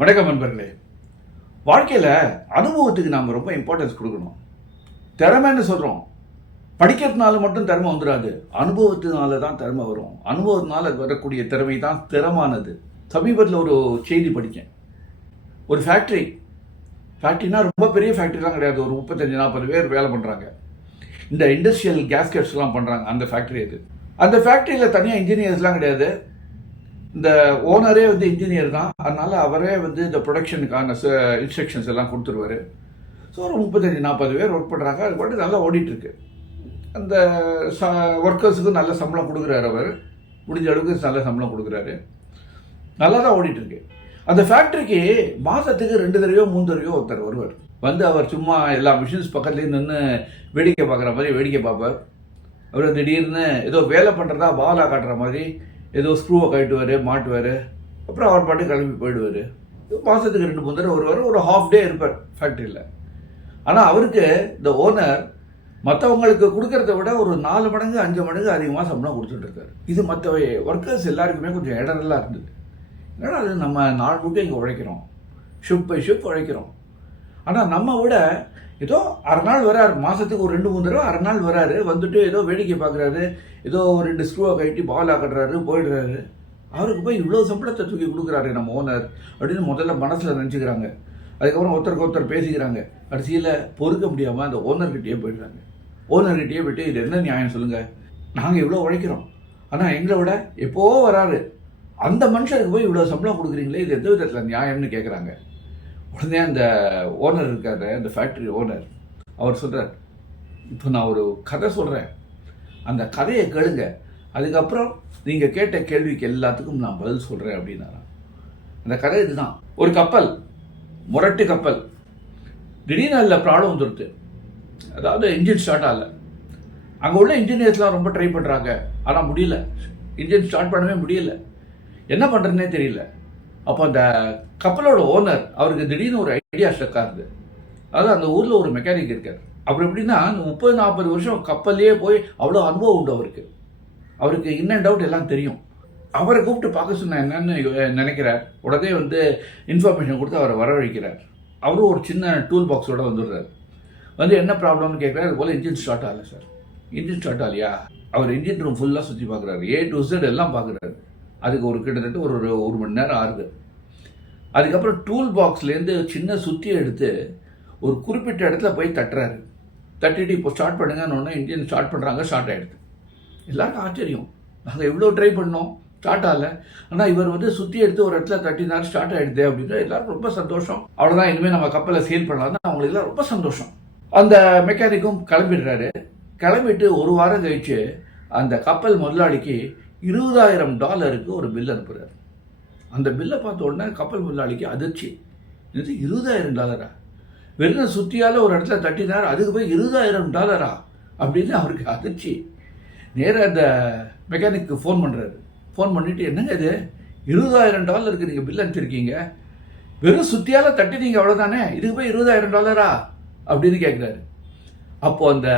வணக்கம் நண்பர்களே. வாழ்க்கையில் அனுபவத்துக்கு நாம் ரொம்ப இம்பார்ட்டன்ஸ் கொடுக்கணும். திறமைன்னு சொல்கிறோம், படிக்கிறதுனால மட்டும் திறமை வந்துடாது, அனுபவத்தினால தான் திறமை வரும். அனுபவத்தினால வரக்கூடிய திறமை தான் திறமானது. சமீபத்தில் ஒரு செய்தி படித்தேன். ஒரு ஃபேக்ட்ரினா ரொம்ப பெரிய ஃபேக்ட்ரிலாம் கிடையாது, ஒரு 35-40 பேர் வேலை பண்ணுறாங்க. இந்த இண்டஸ்ட்ரியல் கேஸ்கெட்ஸ்லாம் பண்ணுறாங்க. அந்த ஃபேக்ட்ரி அது. அந்த ஃபேக்ட்ரியில் தனியாக இன்ஜினியர்ஸ்லாம் கிடையாது. இந்த ஓனரே இன்ஜினியர் தான். அதனால் அவரே இந்த ப்ரொடக்ஷனுக்கான இன்ஸ்ட்ரக்ஷன்ஸ் எல்லாம் கொடுத்துருவார். ஸோ ஒரு 35-40 பேர் ஒர்க் பண்ணுறாங்க. அது பாட்டு நல்லா ஓடிட்டுருக்கு. அந்த ஒர்க்கர்ஸுக்கு நல்ல சம்பளம் கொடுக்குறாரு. அவர் முடிஞ்ச அளவுக்கு நல்ல சம்பளம் கொடுக்குறாரு. நல்லா தான் ஓடிட்டுருக்கு. அந்த ஃபேக்ட்ரிக்கு மாதத்துக்கு 2 தடவையோ 3 தடவையோ ஒருத்தர் வருவார். அவர் சும்மா எல்லா மிஷின்ஸ் பக்கத்துலேயும் நின்று வேடிக்கை பார்க்குற மாதிரி வேடிக்கை பார்ப்பார். அவர் திடீர்னு ஏதோ வேலை பண்ணுறதா பாலா காட்டுற மாதிரி ஏதோ ஸ்க்ரூவை கட்டுவார், மாட்டுவார். அப்புறம் அவர் பாட்டு கிளம்பி போயிடுவார். மாதத்துக்கு 2-3 தடவை வருவார். ஒரு ஹாஃப் டே இருப்பார் ஃபேக்ட்ரியில். ஆனால் அவருக்கு இந்த ஓனர் மற்றவங்களுக்கு கொடுக்கறத விட ஒரு 4 மடங்கு 5 மடங்கு அதிகமாக சம்பளம் கொடுத்துட்டு இருக்காரு. இது மற்ற ஒர்க்கர்ஸ் எல்லாருக்குமே கொஞ்சம் இடரெல்லாம் இருந்தது. ஏன்னா அது நம்ம நாள் முழுக்க இங்கே உழைக்கிறோம், ஷிஃப்ட் பை ஷிஃப்ட் உழைக்கிறோம். ஆனால் நம்ம விட ஏதோ அரை நாள் வராரு, மாதத்துக்கு ஒரு 2-3 தடவை அரை நாள் வராரு. வந்துட்டு ஏதோ வேடிக்கை பார்க்குறாரு, ஏதோ 2 ஸ்க்ரூவை கட்டி பால் ஆக்கட்டுறாரு, போயிடுறாரு. அவருக்கு போய் இவ்வளோ சம்பளத்தை தூக்கி கொடுக்குறாரு நம்ம ஓனர் அப்படின்னு முதல்ல மனசில் நினச்சிக்கிறாங்க. அதுக்கப்புறம் ஒருத்தருக்கு ஒருத்தர் பேசிக்கிறாங்க. கடைசியில் பொறுக்க முடியாமல் அந்த ஓனர்கிட்டயே போயிடுறாங்க. ஓனர்கிட்டயே போய்ட்டு இது என்ன நியாயம் சொல்லுங்கள், நாங்கள் இவ்வளோ உழைக்கிறோம், ஆனால் எங்களை விட எப்போவோ வராரு அந்த மனுஷனுக்கு போய் இவ்வளோ சம்பளம் கொடுக்குறீங்களே, இது எந்த விதத்தில் நியாயம்னு கேட்குறாங்க. உடனே அந்த ஓனர் இருக்காரு, அந்த ஃபேக்ட்ரி ஓனர், அவர் சொல்கிறார், இப்போ நான் ஒரு கதை சொல்கிறேன், அந்த கதையை கேளுங்க, அதுக்கப்புறம் நீங்கள் கேட்ட கேள்விக்கு எல்லாத்துக்கும் நான் பதில் சொல்கிறேன் அப்படின்னாராம். அந்த கதை இதுதான். ஒரு கப்பல், முரட்டு கப்பல், திடீர்னு அதில் ப்ராப்ளம் வந்துடுது. அதாவது இன்ஜின் ஸ்டார்ட் ஆகலை. அங்கே உள்ள இன்ஜினியர்ஸ்லாம் ரொம்ப ட்ரை பண்ணுறாங்க, ஆனால் முடியல. இன்ஜின் ஸ்டார்ட் பண்ணவே முடியல. என்ன பண்ணுறதுனே தெரியல. அப்போ அந்த கப்பலோட ஓனர் அவருக்கு திடீர்னு ஒரு ஐடியா ஸ்ட்ரக் ஆகுது. அதாவது அந்த ஊரில் ஒரு மெக்கானிக் இருக்கார். அப்புறம் எப்படின்னா 30-40 வருஷம் கப்பல்லையே போய் அவ்வளோ அனுபவம் உண்டு அவருக்கு. அவருக்கு இன் அண்ட் அவுட் எல்லாம் தெரியும். அவரை கூப்பிட்டு பார்க்க சொன்ன என்னன்னு நினைக்கிறார். உடனே இன்ஃபர்மேஷன் கொடுத்து அவரை வரவழைக்கிறார். அவரும் ஒரு சின்ன டூல் பாக்ஸோடு வந்துடுறாரு. என்ன ப்ராப்ளம்னு கேட்குறாரு. அது போல் இன்ஜின் ஸ்டார்ட் ஆகலை சார். இன்ஜின் ஸ்டார்ட் ஆகலையா? அவர் இன்ஜின் ரூம் ஃபுல்லாக சுற்றி பார்க்குறாரு, A to Z எல்லாம் பார்க்குறாரு. அதுக்கு கிட்டத்தட்ட ஒரு மணி நேரம் ஆகுது. அதுக்கப்புறம் டூல் பாக்ஸ்லேருந்து சின்ன சுற்றி எடுத்து ஒரு குறிப்பிட்ட இடத்துல போய் தட்டுறாரு. தட்டிட்டு இப்போ ஸ்டார்ட் பண்ணுங்கன்னு இன்ஜின் ஸ்டார்ட் பண்ணுறாங்க. ஸ்டார்ட் ஆகிடுது. எல்லாருக்கும் ஆச்சரியம், நாங்கள் எவ்வளோ ட்ரை பண்ணோம், ஸ்டார்ட் ஆகலை. ஆனால் இவர் சுற்றி எடுத்து ஒரு இடத்துல தட்டினார், ஸ்டார்ட் ஆகிடுது அப்படின்னா எல்லாருக்கும் ரொம்ப சந்தோஷம். அவ்வளோதான், இனிமேல் நம்ம கப்பலை சேல் பண்ணலாம்னா அவங்களுக்குலாம் ரொம்ப சந்தோஷம். அந்த மெக்கானிக்கும் கிளம்பிடுறாரு. கிளம்பிட்டு ஒரு வாரம் கழிச்சு அந்த கப்பல் முதலாளிக்கு $20,000 ஒரு பில் அனுப்புகிறார். அந்த பில்லை பார்த்த உடனே கப்பல் முதலாளிக்கு அதிர்ச்சி. இது $20,000? வெறும் சுற்றியால் ஒரு இடத்துல தட்டினார், அதுக்கு போய் $20,000 அப்படின்னு அவருக்கு அதிர்ச்சி. நேராக அந்த மெக்கானிக்கு ஃபோன் பண்ணுறாரு. ஃபோன் பண்ணிவிட்டு, என்னங்க இது $20,000 நீங்கள் பில் அனுப்பிச்சிருக்கீங்க, வெறும் சுற்றியால் தட்டினீங்க அவ்வளோதானே, இதுக்கு போய் $20,000 அப்படின்னு கேட்குறாரு. அப்போது அந்த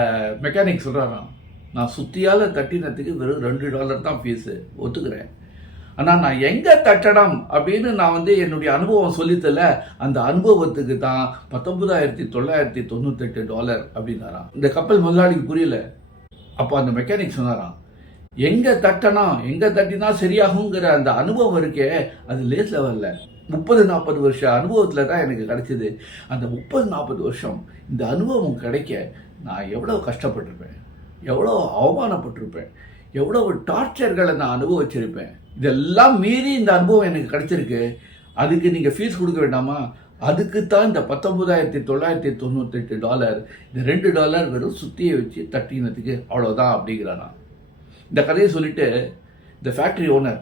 மெக்கானிக் சொல்கிறாராம், நான் சுற்றியால் தட்டினத்துக்கு வெறும் $2 தான் ஃபீஸு, ஒத்துக்கிறேன். ஆனால் நான் எங்கே தட்டണം அப்படின்னு நான் என்னுடைய அனுபவம் சொல்லித்தல, அந்த அனுபவத்துக்கு தான் $19,998 அப்படின்னாராம். இந்த கப்பல் முதலாளிக்கு புரியல. அப்போ அந்த மெக்கானிக் சொன்னாராம், எங்கே தட்டணும், எங்கே தட்டினா சரியாகுங்கிற அந்த அனுபவம் இருக்கே, அது லேஸ் லெவலில் 30-40 வருஷ அனுபவத்தில் தான் எனக்கு கிடைச்சிது. அந்த 30-40 வருஷம் இந்த அனுபவம் கிடைக்க நான் எவ்வளோ கஷ்டப்பட்டிருப்பேன், எவ்வளோ அவமானப்பட்டிருப்பேன், எவ்வளோ டார்ச்சர்களை நான் அனுபவிச்சிருப்பேன். இதெல்லாம் மீறி இந்த அனுபவம் எனக்கு கிடைச்சிருக்கு. அதுக்கு நீங்கள் ஃபீஸ் கொடுக்க வேண்டாமா? அதுக்கு தான் இந்த $19,998, இந்த $2 வெறும் சுற்றியை வச்சு தட்டினதுக்கு அவ்வளோதான் அப்படிங்கிறானா. இந்த கதையை சொல்லிட்டு இந்த ஃபேக்ட்ரி ஓனர்,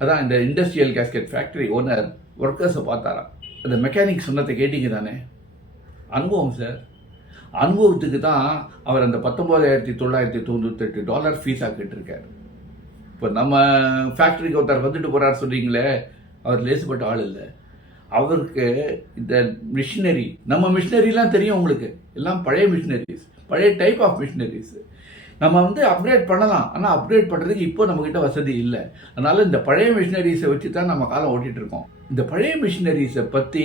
அதான் இந்த இண்டஸ்ட்ரியல் கேஸ்கெட் ஃபேக்ட்ரி ஓனர் ஒர்க்கர்ஸை பார்த்தாராம். அந்த மெக்கானிக் சொன்னதை கேட்டிங்க தானே, அனுபவம் சார், அனுபவத்துக்கு தான் அவர் அந்த $19,998 ஃபீஸாக கேட்டிருக்காரு. இப்போ நம்ம ஃபேக்ட்ரிக்கு ஒருத்தர் வந்துட்டு போகிறார் சொல்கிறீங்களே, அவர் லேசுப்பட்ட ஆள் இல்லை. அவருக்கு இந்த மிஷினரி, நம்ம மிஷினரிலாம் தெரியும் உங்களுக்கு, எல்லாம் பழைய மிஷினரிஸ், பழைய டைப் ஆஃப் மிஷினரிஸ். நம்ம அப்கிரேட் பண்ணலாம், ஆனால் அப்கிரேட் பண்ணுறதுக்கு இப்போ நம்மக்கிட்ட வசதி இல்லை. அதனால் இந்த பழைய மிஷினரிஸை வச்சு தான் நம்ம காலம் ஓட்டிகிட்டு இருக்கோம். இந்த பழைய மிஷினரிஸை பற்றி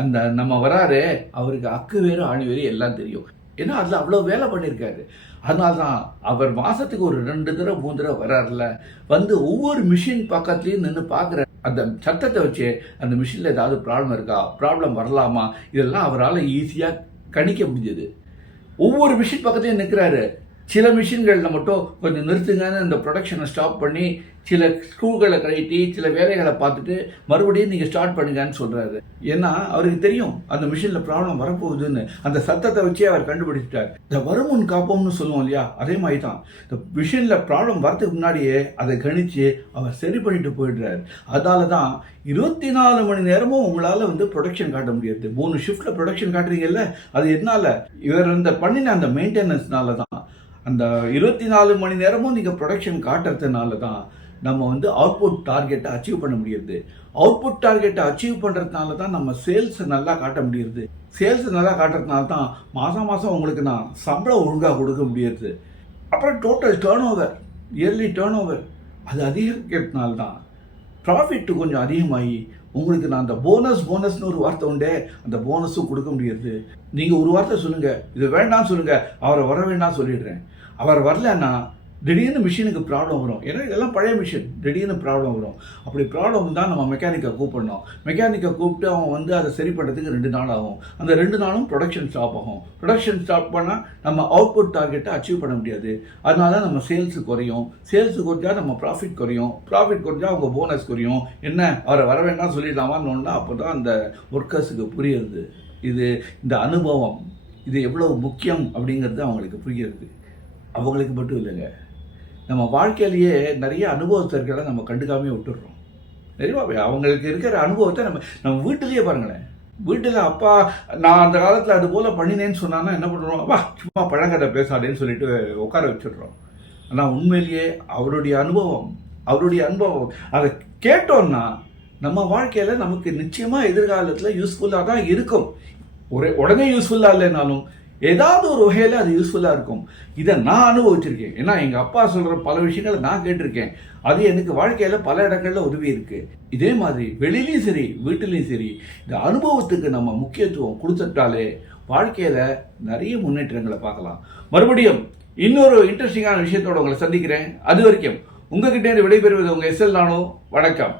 அந்த நம்ம வராரு, அவருக்கு அக்கு வேறு ஆணி வேறு எல்லாம் தெரியும். ஏன்னா அதில் அவ்வளோ வேலை பண்ணியிருக்காரு. அதனால தான் அவர் மாதத்துக்கு ஒரு 2 தடவை 3 தடவை வராருல, வந்து ஒவ்வொரு மிஷின் பக்கத்துலேயும் நின்று பார்க்குற அந்த சத்தத்தை வச்சு அந்த மிஷினில் ஏதாவது ப்ராப்ளம் இருக்கா, ப்ராப்ளம் வரலாமா, இதெல்லாம் அவரால் ஈஸியாக கணிக்க முடிஞ்சது. ஒவ்வொரு மிஷின் பக்கத்தையும் நிற்கிறாரு. சில மிஷின்களில் மட்டும் கொஞ்சம் நிறுத்துங்கன்னு அந்த ப்ரொடக்ஷனை ஸ்டாப் பண்ணி சில ஸ்க்ரூகளை கழட்டி சில வேலைகளை பார்த்துட்டு மறுபடியும் நீங்கள் ஸ்டார்ட் பண்ணுங்கன்னு சொல்கிறாரு. ஏன்னா அவருக்கு தெரியும் அந்த மிஷினில் ப்ராப்ளம் வரப்போகுதுன்னு. அந்த சத்தத்தை வச்சே அவர் கண்டுபிடிச்சிட்டார். இந்த வருமுன் காப்போம்னு சொல்லுவோம் இல்லையா, அதே மாதிரி தான் இந்த மிஷினில் ப்ராப்ளம் வரதுக்கு முன்னாடியே அதை கணித்து அவர் சரி பண்ணிட்டு போயிடுறாரு. அதனால தான் 24 மணி நேரமும் உங்களால் வந்து ப்ரொடக்ஷன் காட்ட முடியாது. 3 ஷிஃப்ட்டில் ப்ரொடக்ஷன் காட்டுறீங்கல்ல, அது எதனால? இவர் அந்த பண்ணின அந்த மெயின்டெனன்ஸ்னால தான். அந்த 24 மணி நேரமும் நீங்கள் ப்ரொடக்ஷன் காட்டுறதுனால தான் நம்ம வந்து அவுட்புட் டார்கெட்டை அச்சீவ் பண்ண முடியுது. அவுட்புட் டார்கெட்டை அச்சீவ் பண்ணுறதுனால தான் நம்ம சேல்ஸை நல்லா காட்ட முடியுது. சேல்ஸ் நல்லா காட்டுறதுனால தான் மாதம் மாதம் உங்களுக்கு நான் சம்பளம் ஒழுங்காக கொடுக்க முடியுது. அப்புறம் total turnover, yearly turnover அது அதிகரிக்கிறதுனால தான் ப்ராஃபிட் கொஞ்சம் அதிகமாகி உங்களுக்கு நான் அந்த போனஸ்னு ஒரு வார்த்தை உண்டே, அந்த போனஸும் கொடுக்க முடியுது. நீங்கள் ஒரு வார்த்தை சொல்லுங்கள், இது வேண்டாம் சொல்லுங்கள், அவரை வர வேண்டாம் சொல்லிடுறேன். அவர் வரலன்னா திடீர்னு மிஷினுக்கு ப்ராப்ளம் வரும். ஏன்னா இதெல்லாம் பழைய மிஷின், திடீர்னு ப்ராப்ளம் வரும். அப்படி ப்ராப்ளம் தான் நம்ம மெக்கானிக்கை கூப்பிடணும். மெக்கானிக்கை கூப்பிட்டு அவன் வந்து அதை சரி பண்ணுறதுக்கு 2 நாள் ஆகும். அந்த 2 நாளும் ப்ரொடக்ஷன் ஸ்டாப் ஆகும். ப்ரொடக்ஷன் ஸ்டாப் பண்ணால் நம்ம அவுட்புட் டார்கெட்டை அச்சீவ் பண்ண முடியாது. அதனால நம்ம சேல்ஸு குறையும். சேல்ஸு குறைஞ்சா நம்ம ப்ராஃபிட் குறையும். ப்ராஃபிட் குறைஞ்சா அவங்க போனஸ் குறையும். என்ன அவரை வர வேண்டாம் சொல்லிடலாமான்னு அப்போ தான் அந்த ஒர்க்கர்ஸுக்கு புரியுது. இது இந்த அனுபவம் இது எவ்வளோ முக்கியம் அப்படிங்கிறது அவங்களுக்கு புரிகிறது. அவங்களுக்கு மட்டும் இல்லைங்க, நம்ம வாழ்க்கையிலேயே நிறைய அனுபவத்தர்களை நம்ம கண்டுக்காமே விட்டுடுறோம். நிறைய அவங்களுக்கு இருக்கிற அனுபவத்தை நம்ம வீட்டிலேயே பாருங்களேன். வீட்டில் அப்பா நான் அந்த காலத்தில் அது போல் பண்ணினேன்னு சொன்னான்னா என்ன பண்ணுறோம், அப்பா சும்மா பழங்கதை பேசாதேன்னு சொல்லிட்டு உட்கார வச்சுடுறோம். ஆனால் உண்மையிலேயே அவருடைய அனுபவம் அதை கேட்டோன்னா நம்ம வாழ்க்கையில் நமக்கு நிச்சயமாக எதிர்காலத்தில் யூஸ்ஃபுல்லாக தான் இருக்கும். உடனே யூஸ்ஃபுல்லாக இல்லைனாலும் ஏதாவது ஒரு வகையில் அது யூஸ்ஃபுல்லாக இருக்கும். இதை நான் அனுபவிச்சிருக்கேன். ஏன்னா எங்கள் அப்பா சொல்கிற பல விஷயங்களை நான் கேட்டிருக்கேன். அது எனக்கு வாழ்க்கையில் பல இடங்களில் உதவி இருக்குது. இதே மாதிரி வெளியிலையும் சரி வீட்டிலையும் சரி இந்த அனுபவத்துக்கு நம்ம முக்கியத்துவம் கொடுத்துட்டாலே வாழ்க்கையில் நிறைய முன்னேற்றங்களை பார்க்கலாம். மறுபடியும் இன்னொரு இன்ட்ரெஸ்டிங்கான விஷயத்தோடு உங்களை சந்திக்கிறேன். அது வரைக்கும் உங்ககிட்ட விடைபெறுவது உங்கள் SL நானு. வணக்கம்.